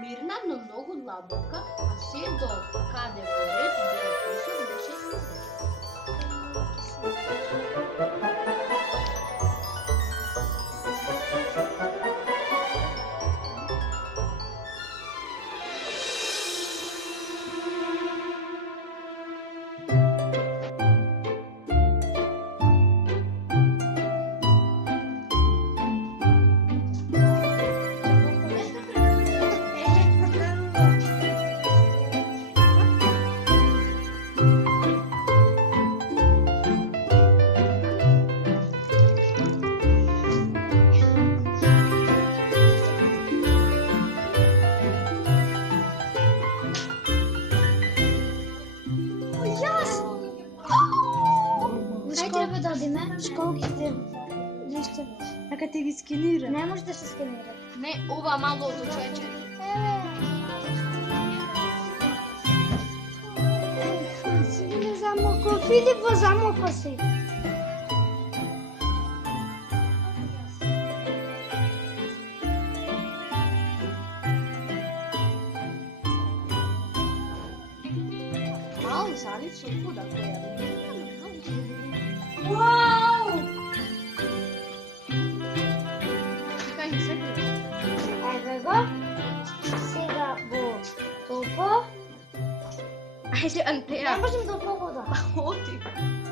Mirna non nogу la boca, assim do cade voret de piso Хай треба да одиме в школу ќе нешто. Така те ги скенира. Не може да се сканира. Не, ова малото човече. Не замокал. Филип во замокал се. Мал зали со куда која. Вау! Така и секој. Еве го. Сега го толпо. Ајде, Антеја. Не можем да погодам. Оти.